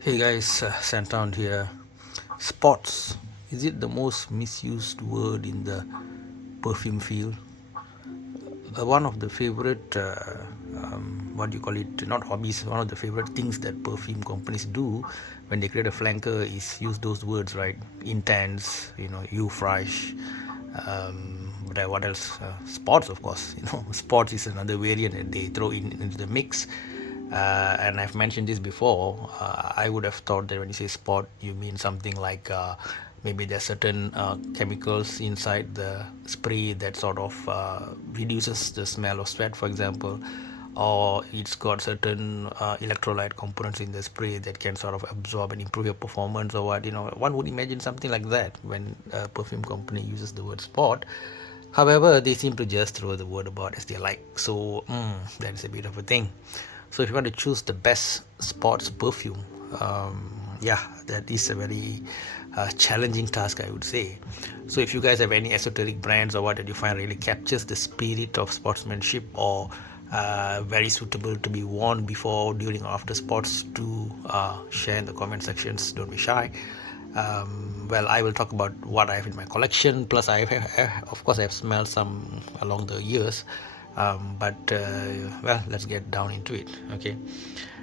Hey guys, Santown here. Spots. Is it the most misused word in the perfume field? One of the favorite, what do you call it? Not hobbies. One of the favorite things that perfume companies do when they create a flanker is use those words, right? Intense, you fresh. But what else? Spots, of course. Spots is another variant that they throw into the mix. And I've mentioned this before. I would have thought that when you say spot, you mean something like maybe there's certain chemicals inside the spray that sort of reduces the smell of sweat, for example, or it's got certain electrolyte components in the spray that can sort of absorb and improve your performance, or what. One would imagine something like that when a perfume company uses the word spot. However, they seem to just throw the word about as they like, so that is a bit of a thing. So if you want to choose the best sports perfume, yeah, that is a very challenging task, I would say. So if you guys have any esoteric brands or what that you find really captures the spirit of sportsmanship, or very suitable to be worn before, during, or after sports, to share in the comment sections. Don't be shy. Well, I will talk about what I have in my collection. Plus, of course, I have smelled some along the years. But well, let's get down into it. Okay.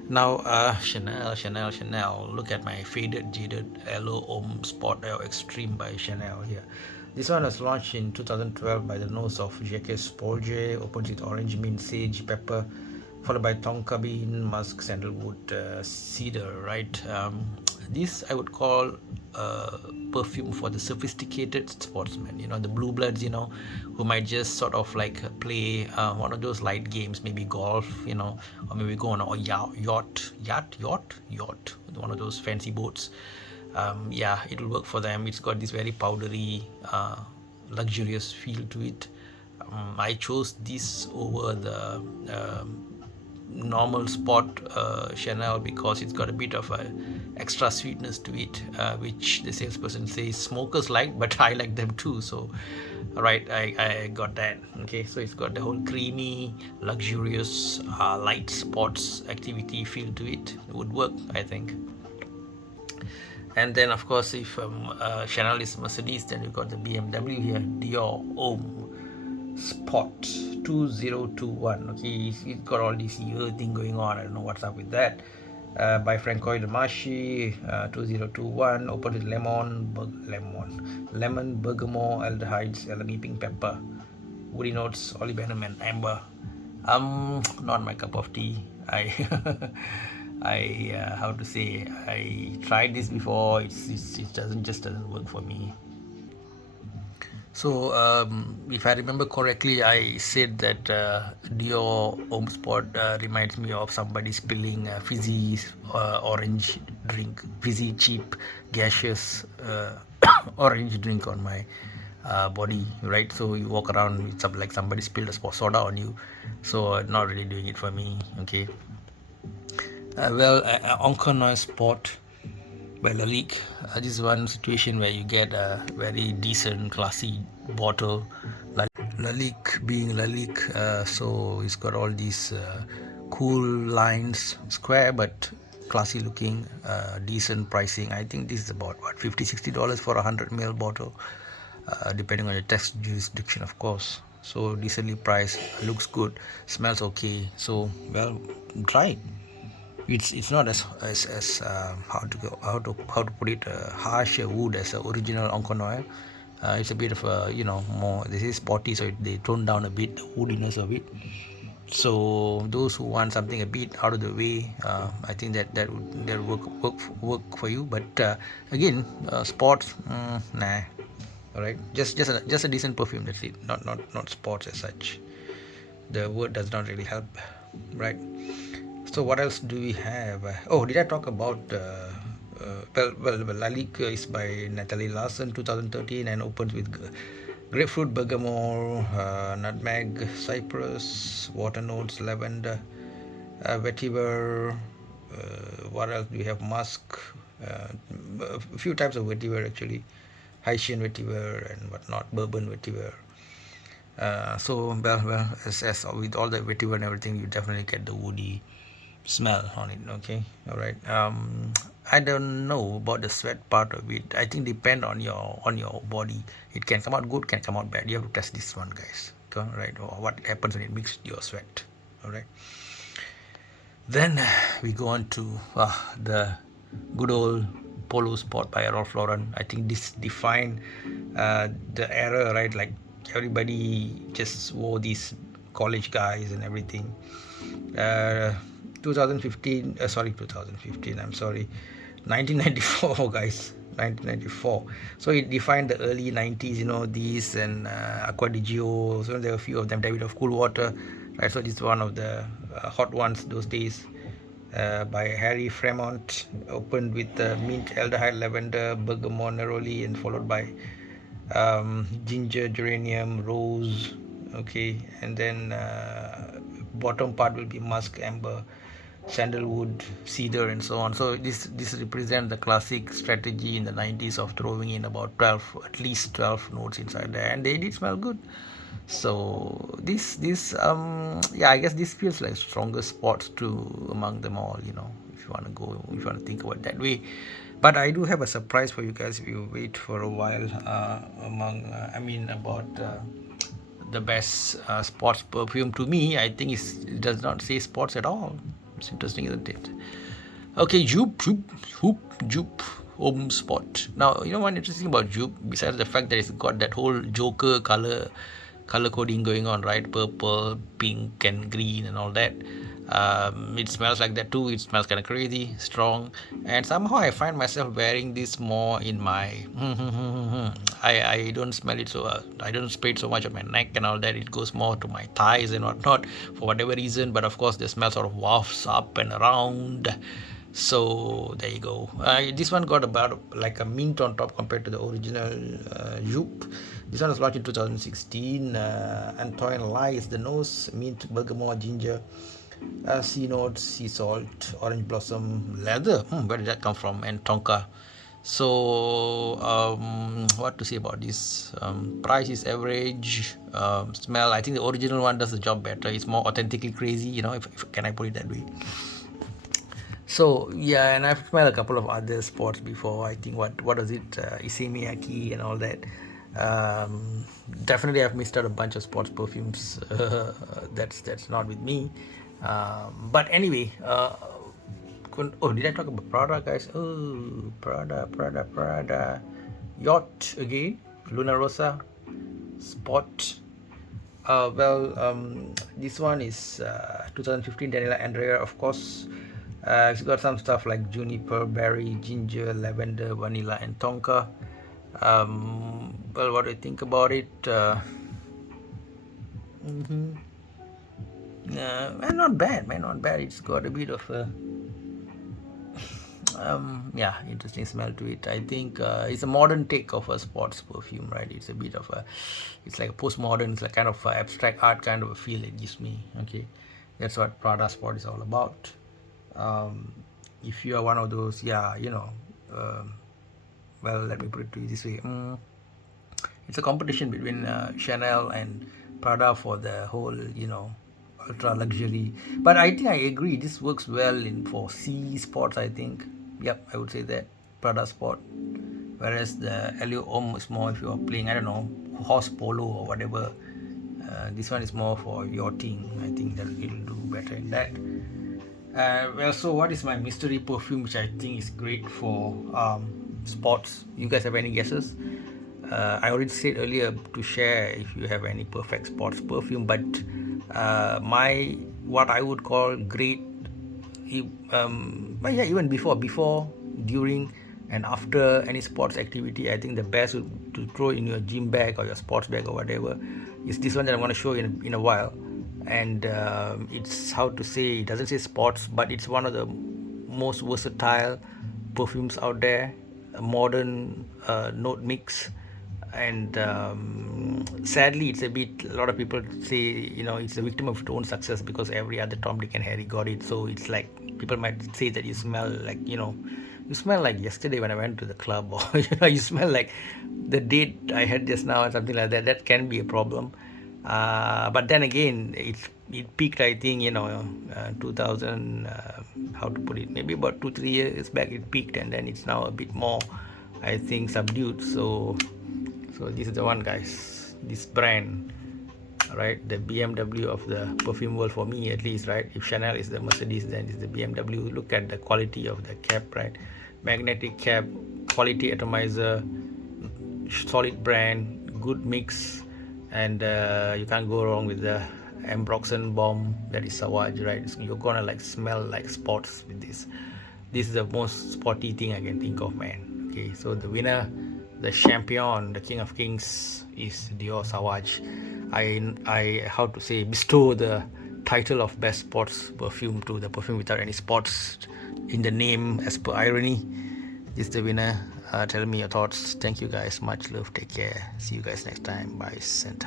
Now, Chanel. Look at my faded, jaded Hello Homme Sport Extreme by Chanel here. This one was launched in 2012 by the nose of Jacques Polge. Opens with orange, mint, sage, pepper, followed by tonka bean, musk, sandalwood, cedar. Right. This I would call perfume for the sophisticated sportsman. The blue bloods. Who might just sort of like play one of those light games, maybe golf. Or maybe go on a yacht, one of those fancy boats. Yeah, it will work for them. It's got this very powdery, luxurious feel to it. I chose this over the normal spot Chanel because it's got a bit of a extra sweetness to it, which the salesperson says smokers like, but I like them too. So, right, I got that. Okay, so it's got the whole creamy, luxurious, light sports activity feel to it. It would work, I think. And then, of course, if Chanel is Mercedes, then you've got the BMW here, Dior Homme Spot 2021. Okay, it's got all this year thing going on. I don't know what's up with that. By Francois de Marchi, 2021. Opened with lemon, bergamot, aldehydes, elemi, pink pepper, woody notes, olibanum, and amber. Not my cup of tea. I how to say, I tried this before. It doesn't work for me. So, if I remember correctly, I said that Dior Home Spot reminds me of somebody spilling fizzy orange drink, fizzy, cheap, gaseous orange drink on my body, right? So you walk around with like somebody spilled a soda on you. So not really doing it for me. Okay. Well, Onconoi Spot by Lalique. This is one situation where you get a very decent, classy bottle. Lalique being Lalique, so it's got all these cool lines, square but classy looking, decent pricing. I think this is about what, $50-$60 for a 100 ml bottle, depending on your tax jurisdiction, of course. So decently priced, looks good, smells okay. So, well, try it. It's not as how to put it, harsh a wood as the original Onconoil. It's a bit of a, more, this is sporty, so they tone down a bit the woodiness of it. So those who want something a bit out of the way, I think that work for you. But again, sports, nah. All right, just a decent perfume, that's it. Not sports as such. The word does not really help, right? So what else do we have? Oh, did I talk about Lalique is by Natalie Larson, 2013, and opens with grapefruit, bergamot, nutmeg, cypress, water notes, lavender, vetiver. What else do we have? Musk, a few types of vetiver actually, Haitian vetiver and whatnot, bourbon vetiver. So, well, as with all the vetiver and everything, you definitely get the woody smell on it. Okay, all right. I don't know about the sweat part of it. I think depend on your body. It can come out good, can come out bad. You have to test this one, guys. Okay, right? Or what happens when it mixes your sweat? All right. Then we go on to the good old polo sport by Ralph Lauren. I think this defined the era, right? Like everybody just wore these college guys and everything. Uh, 2015, sorry, 2015, I'm sorry, 1994, guys, 1994. So it defined the early 90s, these and Aqua di Gio. So there were a few of them, David of Cool Water, right? So this is one of the hot ones those days. By Harry Fremont, opened with mint, aldehyde, lavender, bergamot, neroli, and followed by ginger, geranium, rose. Okay, and then bottom part will be musk, amber, sandalwood, cedar, and so on. So this represents the classic strategy in the 90s of throwing in about 12, at least 12 notes inside there, and they did smell good. So this yeah, I guess this feels like strongest spots to among them all, if you want to go, if you want to think about it that way. But I do have a surprise for you guys if you wait for a while. About the best sports perfume. To me, I think it does not say sports at all. It's interesting, isn't it? Okay, Jupe home spot. Now, one interesting about Jupe, besides the fact that it's got that whole Joker color coding going on, right? Purple, pink, and green, and all that. It smells like that too. It smells kind of crazy, strong, and somehow I find myself wearing this more in my. I don't smell it, so I don't spray it so much on my neck and all that. It goes more to my thighs and whatnot for whatever reason. But of course, the smell sort of wafts up and around. So there you go. This one got about like a mint on top compared to the original Jupe. This one was launched in 2016. Antoine Lies, the nose, mint, bergamot, ginger, sea notes, sea salt, orange blossom, leather. Where did that come from? And tonka. So what to say about this? Price is average. Smell, I think the original one does the job better. It's more authentically crazy, if can I put it that way. So yeah, and I've smelled a couple of other spots before. I think what was it, Isemiyaki and all that. Definitely I've missed out a bunch of sports perfumes. That's not with me. But anyway, did I talk about Prada, guys? Oh, Prada. Yacht again, Luna Rosa, Spot. This one is 2015 Daniela Andrea, of course. It's got some stuff like juniper, berry, ginger, lavender, vanilla, and tonka. What do I think about it? Not bad, man, not bad. It's got a bit of a interesting smell to it. I think it's a modern take of a sports perfume, right? It's a bit of it's like a postmodern, it's like kind of abstract art kind of a feel it gives me. Okay, that's what Prada Sport is all about. If you are one of those, let me put it to you this way. It's a competition between Chanel and Prada for the whole, ultra luxury. But I think I agree, this works well for sea sports, I think. Yep, I would say that, Prada Sport. Whereas the Helio Homme is more if you are playing, I don't know, horse polo or whatever. This one is more for yachting. I think that it'll do better in that. So what is my mystery perfume which I think is great for sports? You guys have any guesses? I already said earlier to share if you have any perfect sports perfume, but what I would call great, even before, during, and after any sports activity, I think the best to throw in your gym bag or your sports bag or whatever is this one that I'm going to show you in a while. And it's, how to say, it doesn't say sports, but it's one of the most versatile perfumes out there, a modern note mix. And sadly, it's a lot of people say, it's a victim of its own success because every other Tom, Dick and Harry got it. So it's like, people might say that you smell like, you smell like yesterday when I went to the club, or you smell like the date I had just now, or something like that. That can be a problem. But then again, it's it peaked, I think, 2000, how to put it, maybe about 2 3 years back it peaked, and then it's now a bit more, I think, subdued. So this is the one, guys, this brand, right? The BMW of the perfume world, for me at least, right? If Chanel is the Mercedes, then it's the BMW. Look at the quality of the cap, right? Magnetic cap, quality atomizer, solid brand, good mix, and you can't go wrong with the Ambroxan bomb, that is Savage, right? You're gonna like smell like sports with this. This is the most sporty thing I can think of, man. Okay, so the winner, the champion, the king of kings is Dior Sauvage. I how to say, bestow the title of best sports perfume to the perfume without any sports in the name, as per irony. This is the winner. Tell me your thoughts. Thank you guys. Much love. Take care. See you guys next time. Bye. Sent